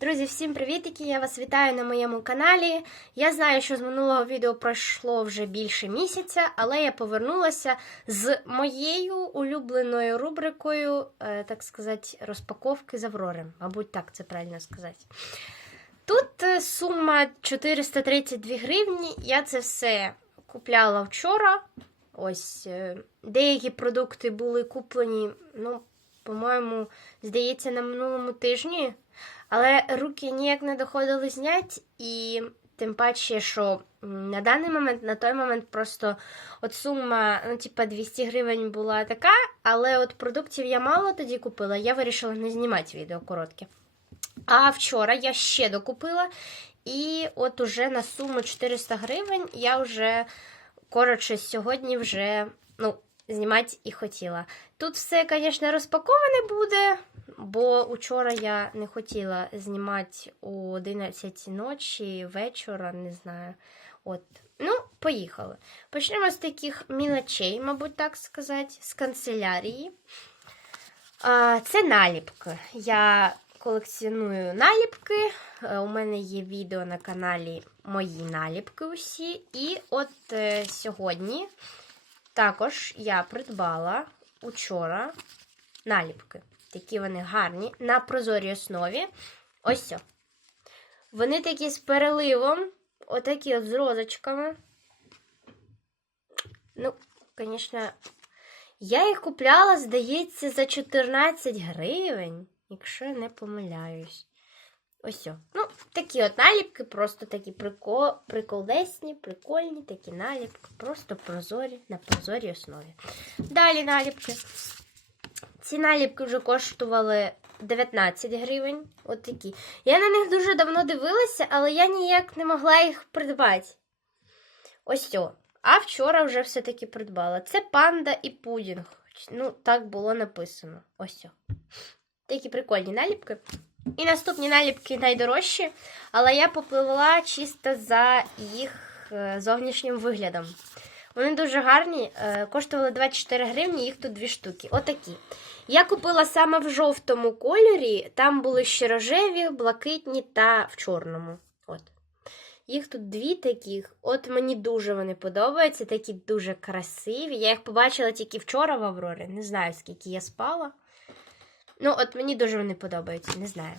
Друзі, всім привітики! Я вас вітаю на моєму каналі. Я знаю, що з минулого відео пройшло вже більше місяця, але я повернулася з моєю улюбленою рубрикою, е, так сказати, розпаковки з Аврори. Мабуть, так це правильно сказати. Тут е, сума 432 гривні. Я це все купляла вчора. Ось е, деякі продукти були куплені, ну, по-моєму, здається, на минулому тижні. Але руки ніяк не доходили зняти, і тим паче, що на даний момент, на той момент, просто от сума, ну, типа 200 гривень була така, але от продуктів я мало тоді купила, я вирішила не знімати відео коротке. А вчора я ще докупила, і от уже на суму 400 гривень я вже, коротше, сьогодні вже, ну, знімати і хотіла. Тут все, звісно, розпаковане буде, бо учора я не хотіла знімати у 11 ночі, вечора, не знаю. От. Ну, поїхали. Почнемо з таких мілочей, мабуть, так сказати, з канцелярії. А, Це наліпки. Я колекціоную наліпки. Е, У мене є відео на каналі Мої наліпки усі. І от е, сьогодні також я придбала учора наліпки. Такі вони гарні на прозорій основі. Ось. все. Вони такі з переливом, отакі от з розочками. Ну, звісно, я їх купляла, здається, за 14 гривень, якщо я не помиляюсь. Ось. все. Ну, такі от наліпки, просто такі прикол, приколдесні, прикольні такі наліпки, просто прозорі на прозорій основі. Далі наліпки. Ці наліпки вже коштували 19 гривень. От такі. Я на них дуже давно дивилася, але я ніяк не могла їх придбати. Ось цього. А вчора вже все-таки придбала. Це панда і пудінг. Ну, так було написано. Ось. Такі прикольні наліпки. І наступні наліпки найдорожчі, але я попливла чисто за їх е, зовнішнім виглядом. Вони дуже гарні, е, коштували 24 гривні, їх тут дві штуки. Отакі. Я купила саме в жовтому кольорі, там були ще рожеві, блакитні та в чорному. От. Їх тут дві таких. От мені дуже вони подобаються, такі дуже красиві. Я їх побачила тільки вчора в Аврорі. Не знаю, скільки я спала. Ну, от мені дуже вони подобаються, не знаю.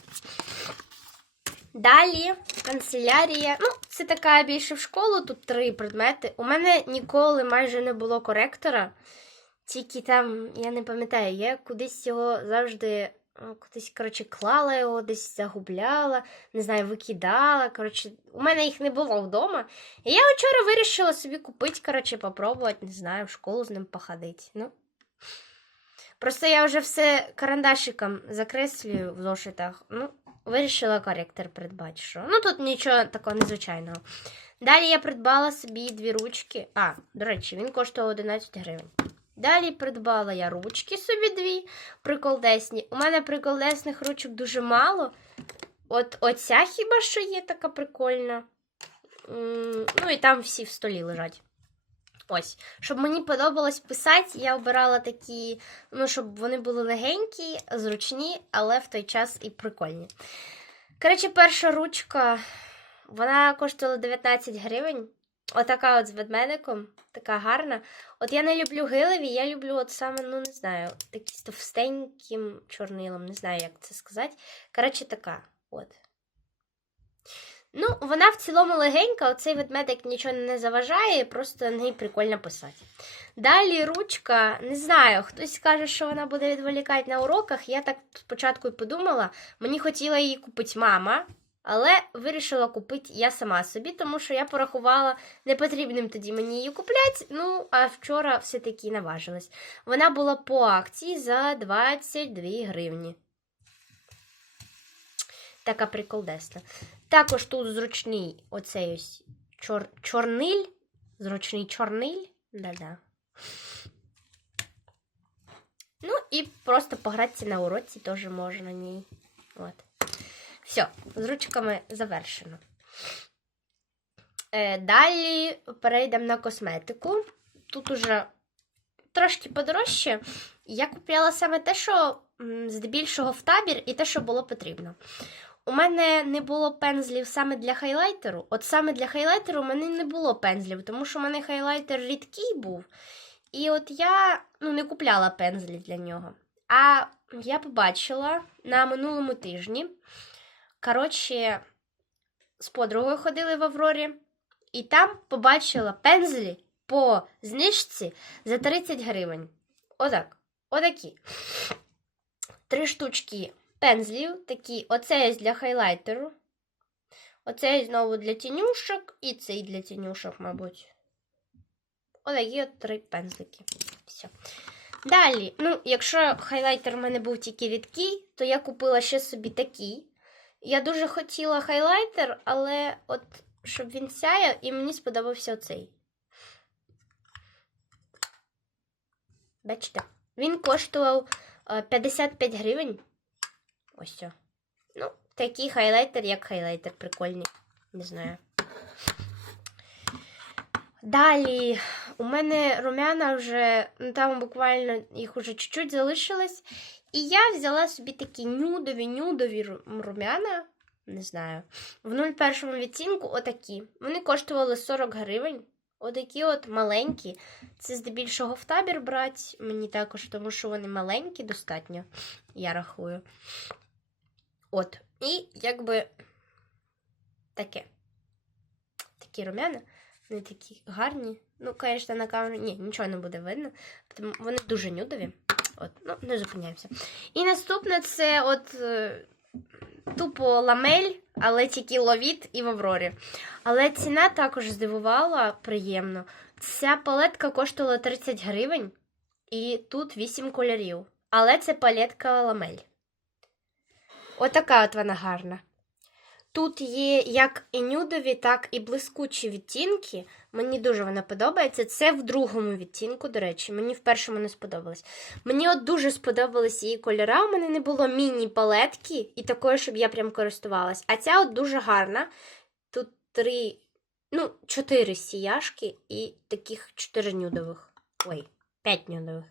Далі канцелярія. Ну, це така більше в школу, тут три предмети. У мене ніколи майже не було коректора. Тільки там, я не пам'ятаю, я кудись його завжди ну, кудись, коротше, клала його, десь загубляла, не знаю, викидала. Коротше, у мене їх не було вдома. І я вчора вирішила собі купити, коротше, попробувати, не знаю, в школу з ним походити. Ну, Просто я вже все карандашиком закреслюю в зошитах. Ну, вирішила коректор придбати. Що? Ну, тут нічого такого незвичайного. Далі я придбала собі дві ручки. А, до речі, він коштував 11 гривень. Далі придбала я ручки собі дві приколдесні. У мене приколдесних ручок дуже мало. От оця хіба що є така прикольна. Ну і там всі в столі лежать. Ось, щоб мені подобалось писати, я обирала такі, ну, щоб вони були легенькі, зручні, але в той час і прикольні. Коротше, перша ручка, вона коштувала 19 гривень. Отака от з ведмедиком, така гарна. От я не люблю гилеві, я люблю от саме, ну не знаю, такі з товстеньким чорнилом, не знаю, як це сказати. Коротше, така. От. Ну, вона в цілому легенька, оцей ведмедик нічого не заважає, просто на неї прикольно писати. Далі ручка, не знаю, хтось каже, що вона буде відволікати на уроках. Я так спочатку і подумала, мені хотіла її купити мама, але вирішила купити я сама собі, тому що я порахувала непотрібним тоді мені її купляти. Ну, а вчора все-таки наважилась. Вона була по акції за 22 гривні. Така приколдесна. Також тут зручний оцей ось чор... чорниль. Зручний чорниль. Да-да. Ну, і просто погратися на уроці теж можна на ній. От. Все, з ручками завершено. Е, далі перейдемо на косметику. Тут уже трошки подорожче. Я купляла саме те, що здебільшого в табір, і те, що було потрібно. У мене не було пензлів саме для хайлайтеру. От саме для хайлайтеру у мене не було пензлів, тому що у мене хайлайтер рідкий був. І от я ну, не купляла пензлі для нього. А я побачила на минулому тижні. Коротше, з подругою ходили в Аврорі, і там побачила пензлі по знижці за 30 гривень. Отак. Отакі. Три штучки пензлів. Такі. Оце є для хайлайтеру. Оце є знову для тінюшок, і цей для тінюшок, мабуть. Отакі от три пензлики. Все. Далі, ну, якщо хайлайтер в мене був тільки рідкий, то я купила ще собі такий. Я дуже хотіла хайлайтер, але от щоб він сяяв, і мені сподобався оцей. Бачите? Він коштував е, 55 гривень. Ось. Ну, такий хайлайтер, як хайлайтер, прикольний. Не знаю. Далі, у мене румяна вже, ну там буквально їх уже чуть-чуть залишилось. І я взяла собі такі нюдові, нюдові румяна. Не знаю. В 01 відтінку отакі. Вони коштували 40 гривень. Отакі от маленькі. Це здебільшого в табір брати. Мені також, тому що вони маленькі достатньо, я рахую. От. І якби таке. Такі румяна. Вони такі гарні. Ну, звісно, на камері ні, нічого не буде видно. Тому вони дуже нюдові. От, ну, не зупиняємося. І наступне це от е, тупо ламель, але тільки ловіт і в Аврорі. Але ціна також здивувала приємно. Ця палетка коштувала 30 гривень, і тут 8 кольорів. Але це палетка ламель. Отака от вона гарна. Тут є як і нюдові, так і блискучі відтінки. Мені дуже вона подобається. Це в другому відтінку, до речі, мені в першому не сподобалось. Мені от дуже сподобались її кольора. У мене не було міні-палетки і такої, щоб я прям користувалась. А ця от дуже гарна. Тут три, ну, чотири сіяшки і таких чотири нюдових. Ой, п'ять нюдових.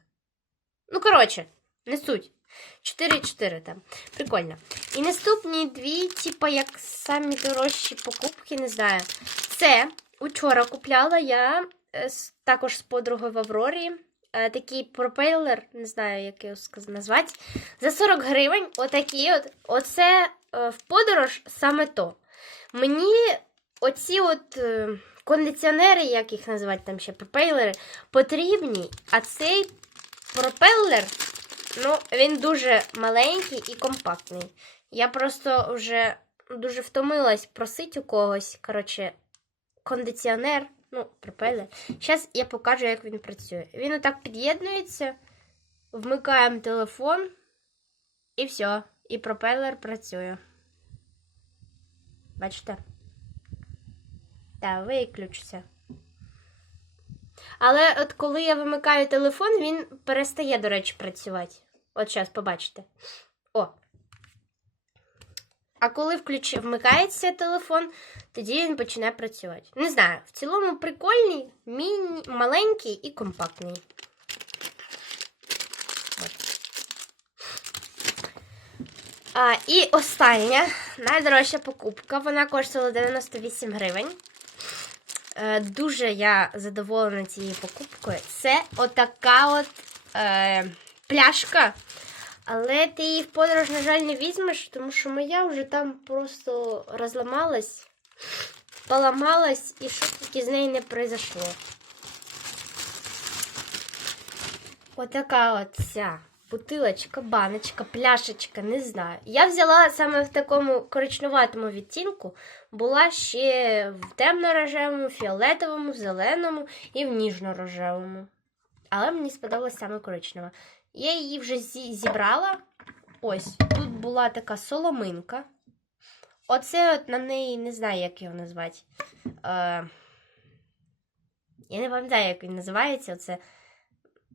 Ну, коротше, не суть. 4-4 там. Прикольно. І наступні дві, типа, як самі дорожчі покупки, не знаю. Це учора купляла я е, також з подругою в Аврорі. е, Такий пропелер, не знаю, як його назвати. За 40 гривень. Отакі от. Оце е, в подорож саме то. Мені оці от кондиціонери, як їх називати там ще пропелери, потрібні, а цей пропелер Ну, він дуже маленький і компактний. Я просто вже дуже втомилась просити у когось. Коротше, кондиціонер, ну, пропелер. Зараз я покажу, як він працює. Він отак під'єднується, вмикаємо телефон, і все. І пропелер працює. Бачите? Так, виключиться. Але от коли я вимикаю телефон, він перестає, до речі, працювати. От зараз побачите. О. А коли включ... вмикається телефон, тоді він починає працювати. Не знаю, в цілому прикольний, міні... маленький і компактний. А, і остання найдорожча покупка. Вона коштувала 98 гривень. Е, дуже я задоволена цією покупкою. Це отака от е, пляшка. Але ти її в подорож, на жаль, не візьмеш, тому що моя вже там просто розламалась, поламалась і що таки з нею не произошло. Отака от ця бутилочка, баночка, пляшечка, не знаю. Я взяла саме в такому коричневатому відтінку, була ще в темно-рожевому, фіолетовому, зеленому і в ніжно-рожевому. Але мені сподобалась саме коричнева. Я її вже зі- зібрала. Ось, тут була така соломинка. Оце от на неї не знаю, як його назвати. Е, я не пам'ятаю, як він називається. Оце.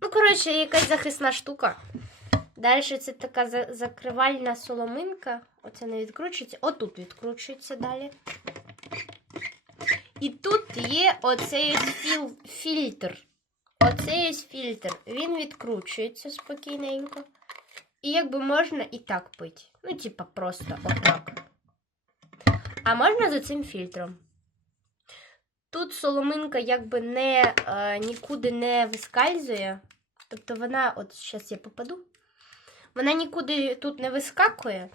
Ну, коротше, якась захисна штука. Далі це така закривальна соломинка. Оце не відкручується. Отут відкручується далі. І тут є оцей філ, фільтр. Оцей фільтр. Він відкручується спокійненько. І якби можна і так пити. Ну, типа, просто отак. А можна з цим фільтром? Тут соломинка якби не е, нікуди не вискальзує. Тобто вона, от зараз я попаду, вона нікуди тут не вискакує.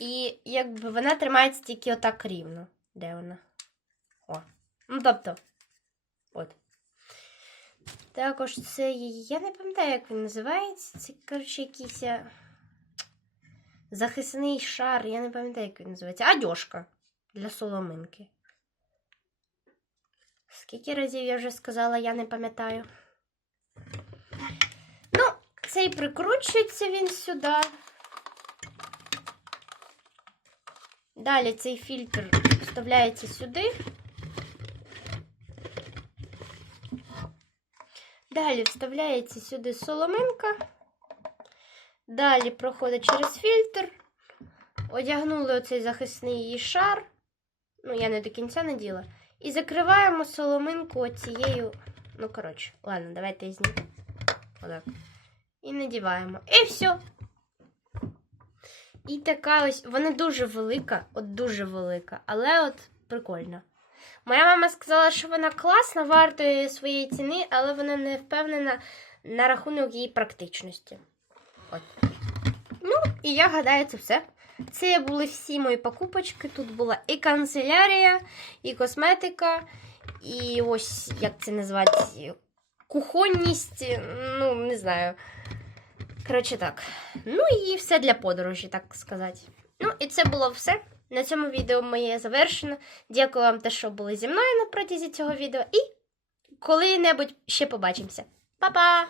І якби вона тримається тільки отак рівно. Де вона? О. Ну, тобто, от. Також це я не пам'ятаю, як він називається. Це, коротше, якийсь е, захисний шар, я не пам'ятаю, як він називається. Одежка для соломинки. Скільки разів я вже сказала, я не пам'ятаю. Цей прикручується він сюди. Далі цей фільтр вставляється сюди. Далі вставляється сюди соломинка. Далі проходить через фільтр. Одягнули оцей захисний її шар. Ну, я не до кінця наділа. І закриваємо соломинку оцією. Ну, коротше, ладно, давайте знімемо. Отак. І надіваємо. І все. І така ось, вона дуже велика, от дуже велика, але от прикольна. Моя мама сказала, що вона класна, вартує своєї ціни, але вона не впевнена на рахунок її практичності. От. Ну, і я гадаю, це все. Це були всі мої покупочки. Тут була і канцелярія, і косметика, і ось як це назвати, кухонність, ну, не знаю. Коротше так. Ну і все для подорожі, так сказати. Ну, і це було все. На цьому відео моє завершено. Дякую вам, те, що були зі мною на протязі цього відео. І коли-небудь ще побачимося. Па-па!